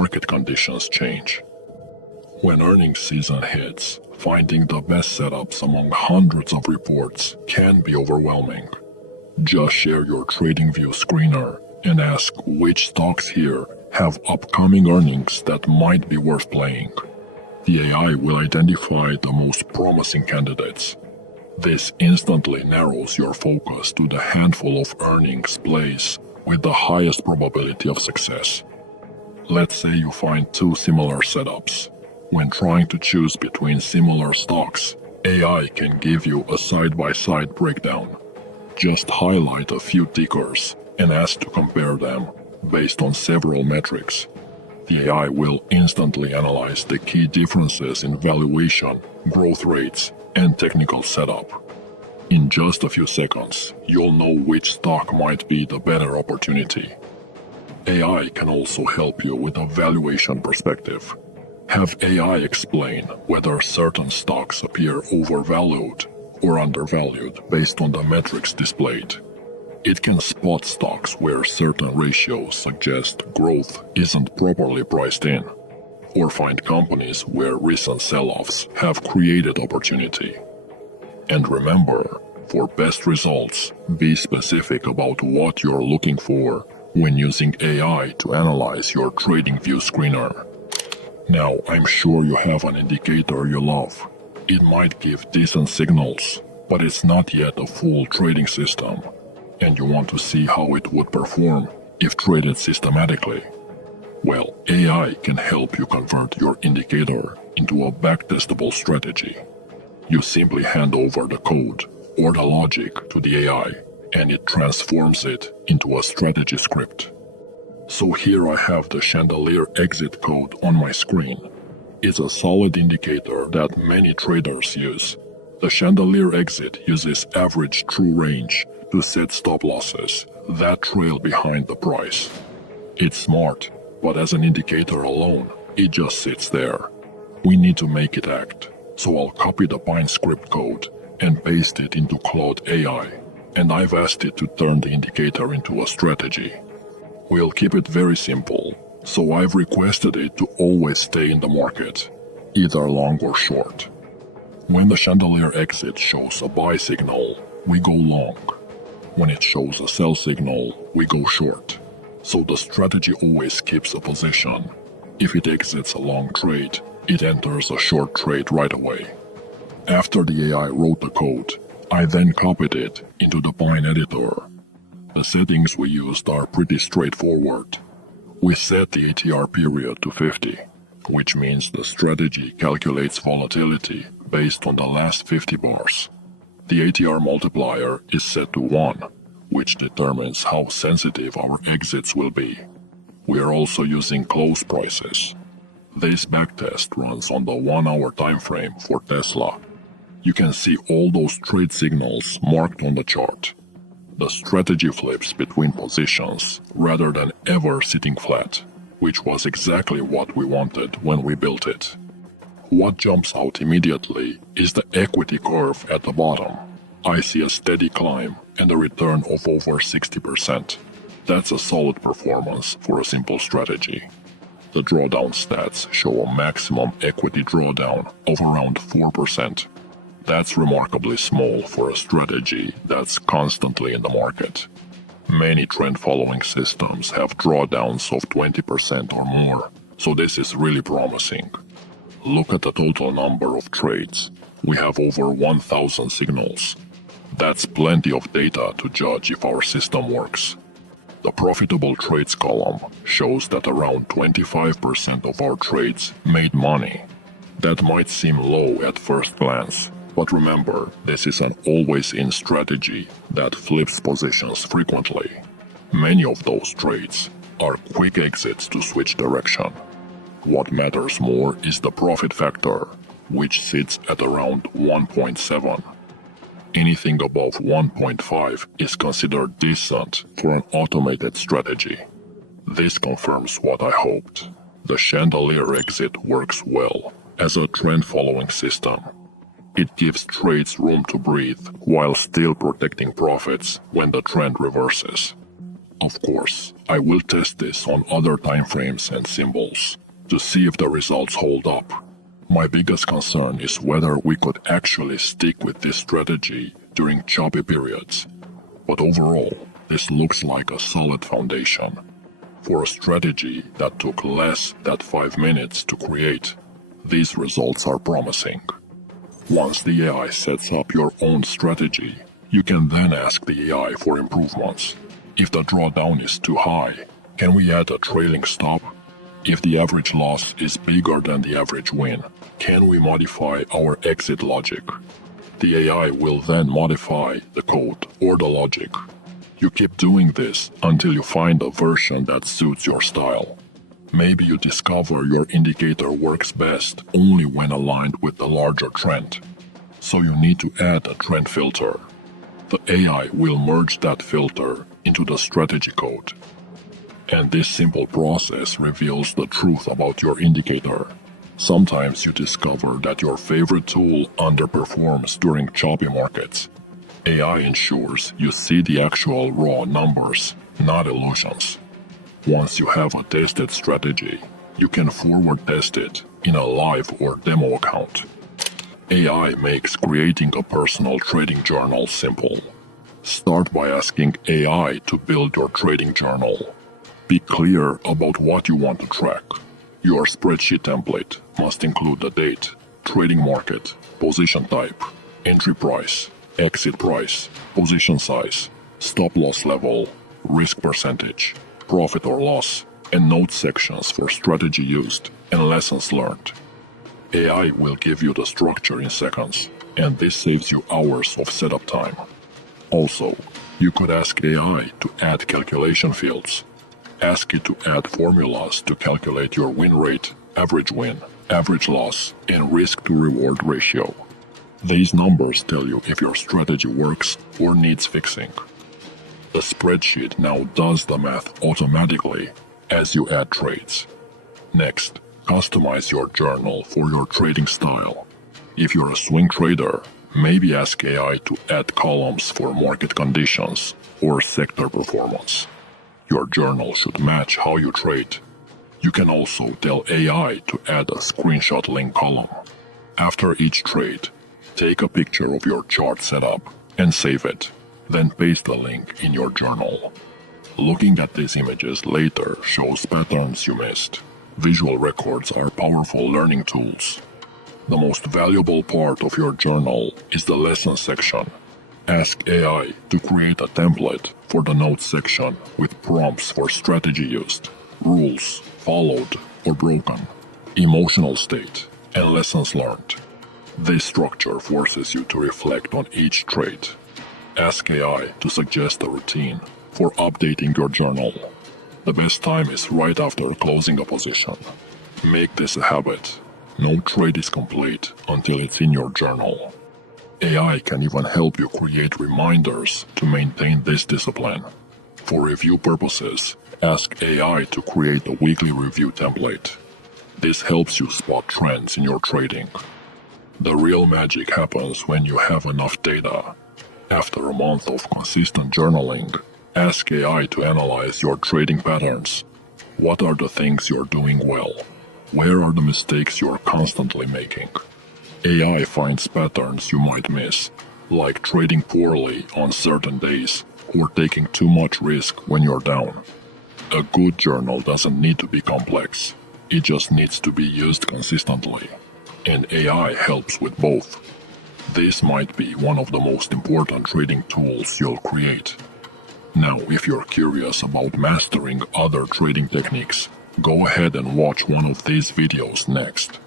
market conditions change. When earnings season hits, finding the best setups among hundreds of reports can be overwhelming. Just share your TradingView screener and ask which stocks here have upcoming earnings that might be worth playing. The AI will identify the most promising candidates. This instantly narrows your focus to the handful of earnings plays with the highest probability of success. Let's say you find two similar setups. When trying to choose between similar stocks, AI can give you a side-by-side breakdown. Just highlight a few tickers and ask to compare them based on several metrics. The AI will instantly analyze the key differences in valuation, growth rates, and technical setup. In just a few seconds, you'll know which stock might be the better opportunity. AI can also help you with a valuation perspective. Have AI explain whether certain stocks appear overvalued or undervalued based on the metrics displayed. It can spot stocks where certain ratios suggest growth isn't properly priced in, or find companies where recent sell-offs have created opportunity. And remember, for best results, be specific about what you're looking for when using AI to analyze your TradingView screener. Now, I'm sure you have an indicator you love. It might give decent signals, but it's not yet a full trading system, and you want to see how it would perform if traded systematically. Well, AI can help you convert your indicator into a backtestable strategy. You simply hand over the code or the logic to the AI, and it transforms it into a strategy script. So here I have the chandelier exit code on my screen. It's a solid indicator that many traders use. The chandelier exit uses average true range to set stop losses that trail behind the price. It's smart, but as an indicator alone, it just sits there. We need to make it act, so I'll copy the Pine script code and paste it into Claude AI, and I've asked it to turn the indicator into a strategy. We'll keep it very simple, so I've requested it to always stay in the market, either long or short. When the chandelier exit shows a buy signal, we go long. When it shows a sell signal, we go short. So the strategy always keeps a position. If it exits a long trade, it enters a short trade right away. After the AI wrote the code, I then copied it into the Pine editor. The settings we used are pretty straightforward. We set the ATR period to 50, which means the strategy calculates volatility based on the last 50 bars. The ATR multiplier is set to 1, which determines how sensitive our exits will be. We are also using close prices. This backtest runs on the 1-hour time frame for Tesla. You can see all those trade signals marked on the chart. The strategy flips between positions rather than ever sitting flat, which was exactly what we wanted when we built it. What jumps out immediately is the equity curve at the bottom. I see a steady climb and a return of over 60%. That's a solid performance for a simple strategy. The drawdown stats show a maximum equity drawdown of around 4%. That's remarkably small for a strategy that's constantly in the market. Many trend-following systems have drawdowns of 20% or more, so this is really promising. Look at the total number of trades. We have over 1,000 signals. That's plenty of data to judge if our system works. The profitable trades column shows that around 25% of our trades made money. That might seem low at first glance, but remember, this is an always-in strategy that flips positions frequently. Many of those trades are quick exits to switch direction. What matters more is the profit factor, which sits at around 1.7. Anything above 1.5 is considered decent for an automated strategy. This confirms what I hoped. The chandelier exit works well as a trend-following system. It gives trades room to breathe while still protecting profits when the trend reverses. Of course, I will test this on other timeframes and symbols to see if the results hold up. My biggest concern is whether we could actually stick with this strategy during choppy periods. But overall, this looks like a solid foundation. For a strategy that took less than 5 minutes to create, these results are promising. Once the AI sets up your own strategy, you can then ask the AI for improvements. If the drawdown is too high, can we add a trailing stop? If the average loss is bigger than the average win, can we modify our exit logic? The AI will then modify the code or the logic. You keep doing this until you find a version that suits your style. Maybe you discover your indicator works best only when aligned with the larger trend. So you need to add a trend filter. The AI will merge that filter into the strategy code. And this simple process reveals the truth about your indicator. Sometimes you discover that your favorite tool underperforms during choppy markets. AI ensures you see the actual raw numbers, not illusions. Once you have a tested strategy, you can forward test it in a live or demo account. AI makes creating a personal trading journal simple. Start by asking AI to build your trading journal. Be clear about what you want to track. Your spreadsheet template must include the date, trading market, position type, entry price, exit price, position size, stop loss level, risk percentage, profit or loss, and note sections for strategy used and lessons learned. AI will give you the structure in seconds, and this saves you hours of setup time. Also, you could ask AI to add calculation fields. Ask it to add formulas to calculate your win rate, average win, average loss, and risk to reward ratio. These numbers tell you if your strategy works or needs fixing. The spreadsheet now does the math automatically as you add trades. Next, customize your journal for your trading style. If you're a swing trader, maybe ask AI to add columns for market conditions or sector performance. Your journal should match how you trade. You can also tell AI to add a screenshot link column. After each trade, take a picture of your chart setup and save it. Then paste the link in your journal. Looking at these images later shows patterns you missed. Visual records are powerful learning tools. The most valuable part of your journal is the lesson section. Ask AI to create a template for the notes section with prompts for strategy used, rules followed or broken, emotional state, and lessons learned. This structure forces you to reflect on each trade. Ask AI to suggest a routine for updating your journal. The best time is right after closing a position. Make this a habit. No trade is complete until it's in your journal. AI can even help you create reminders to maintain this discipline. For review purposes, ask AI to create a weekly review template. This helps you spot trends in your trading. The real magic happens when you have enough data. After a month of consistent journaling, ask AI to analyze your trading patterns. What are the things you're doing well? Where are the mistakes you're constantly making? AI finds patterns you might miss, like trading poorly on certain days or taking too much risk when you're down. A good journal doesn't need to be complex. It just needs to be used consistently. And AI helps with both. This might be one of the most important trading tools you'll create. Now, if you're curious about mastering other trading techniques, go ahead and watch one of these videos next.